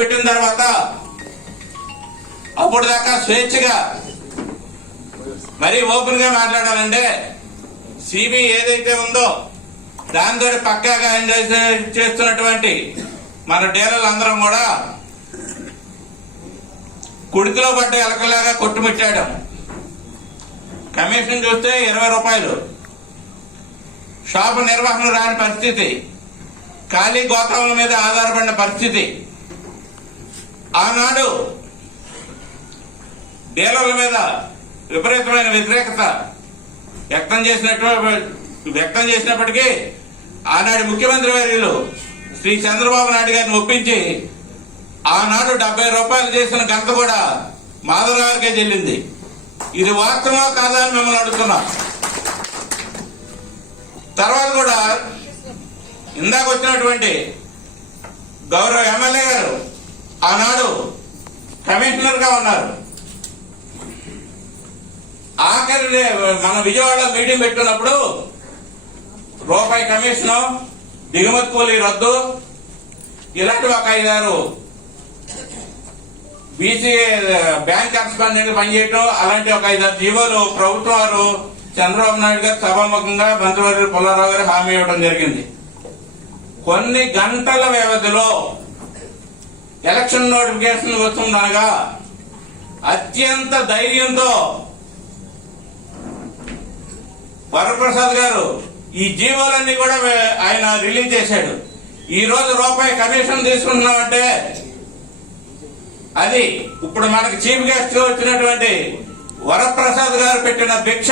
పెట్టిన తర్వాత అప్పుడు దాకా స్వేచ్ఛగా మరీ ఓపెన్ గా మాట్లాడాలంటే సిబిఐ ఏదైతే ఉందో దాంతో పక్కాగా ఎంజాయ్ చేస్తున్నటువంటి మన డీలర్లు అందరం కూడా కుడికిలో పడ్డ ఎలకలాగా కొట్టుమిట్టాడు. కమిషన్ చూస్తే 20 రూపాయలు, షాపు నిర్వహణ రాని పరిస్థితి, ఖాళీ గోతాముల మీద ఆధారపడిన పరిస్థితి. ఆనాడు డీలర్ల మీద విపరీతమైన వ్యతిరేకత వ్యక్తం చేసినప్పటికీ ఆనాడు ముఖ్యమంత్రి వర్యులు శ్రీ చంద్రబాబు నాయుడు గారిని ఒప్పించి ఆనాడు 70 రూపాయలు చేసిన ఘనత కూడా మాధవరావుకే చెల్లింది. ఇది వాస్తవమా కాదా అని మిమ్మల్ని అడుగుతున్నా. తర్వాత కూడా ఇందాక వచ్చినటువంటి గౌరవ ఎమ్మెల్యే గారు ఆనాడు కమిషనర్ గా ఉన్నారు. ఆఖరి మన విజయవాడలో మీటింగ్ పెట్టుకున్నప్పుడు రూపాయి కమిషను, దిగుమతి కూలీ రద్దు, ఇలాంటి ఒక 5-6 బీసీ బ్యాంక్ కరస్పాండెంట్ పనిచేయటం, అలాంటి ఒక 5-6 జీవోలు ప్రభుత్వం వారు చంద్రబాబు నాయుడు గారు సభాముఖంగా మంత్రివర్యులు పుల్లారావు గారు హామీ ఇవ్వడం జరిగింది. కొన్ని గంటల వ్యవధిలో ఎలక్షన్ నోటిఫికేషన్ వస్తుందనగా అత్యంత ధైర్యంతో వరప్రసాద్ గారు ఈ జీవోలన్నీ కూడా ఆయన రిలీజ్ చేశాడు. ఈ రోజు రూపాయి కమిషన్ తీసుకుంటున్నామంటే అది ఇప్పుడు మనకి చీఫ్ గెస్ట్ గా వచ్చినటువంటి వరప్రసాద్ గారు పెట్టిన భిక్ష.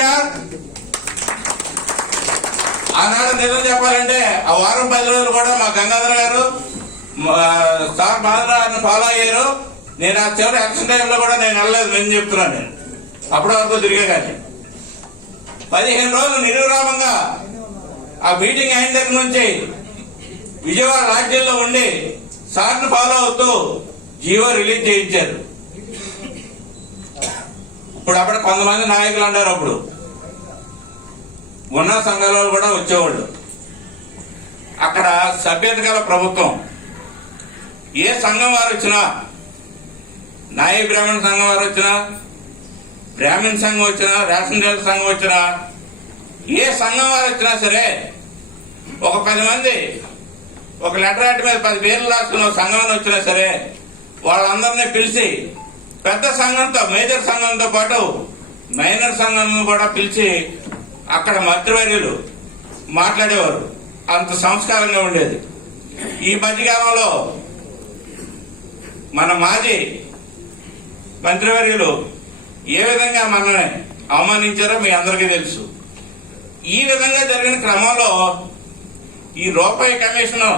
ఆనాడు నిజం చెప్పాలంటే ఆ వారం 10 రోజులు కూడా మా గంగాధర్ గారు సార్ మాధవరావుని ఫాలో అయ్యారు. నేను ఆ చివరి ఎలక్షన్ టైంలో కూడా నేను వెళ్ళలేదు, నేను చెప్తున్నాను. నేను అప్పటి వరకు తిరిగే కానీ 15 రోజులు నిర్విరామంగా ఆ మీటింగ్ అయిన దగ్గర నుంచి విజయవాడ రాజ్యంలో ఉండి సార్ని ఫాలో అవుతూ జీవో రిలీజ్ చేయించారు. ఇప్పుడు అప్పుడు కొంతమంది నాయకులు అన్నారు, అప్పుడు ఉన్న సంఘాల కూడా వచ్చేవాళ్ళు. అక్కడ సభ్యత గల ప్రభుత్వం ఏ సంఘం వారు వచ్చినా, నాయ బ్రాహ్మణ సంఘం వారు వచ్చినా, బ్రాహ్మణ సంఘం వచ్చినా, రేషన్ డీలర్ సంఘం వచ్చినా, ఏ సంఘం వారు వచ్చినా సరే ఒక 10 మంది ఒక లెటర్ రాటి మీద 10 పేర్లు రాసుకున్న సంఘం వచ్చినా సరే వాళ్ళందరినీ పిలిచి పెద్ద సంఘంతో, మేజర్ సంఘంతో పాటు మైనర్ సంఘం కూడా పిలిచి అక్కడ మంత్రివర్యులు మాట్లాడేవారు. అంత సంస్కారంగా ఉండేది. ఈ మధ్యకాలంలో మన మాజీ మంత్రివర్యులు ఏ విధంగా మనల్ని అవమానించారో మీ అందరికీ తెలుసు. ఈ విధంగా జరిగిన క్రమంలో ఈ రూపాయి కమిషన్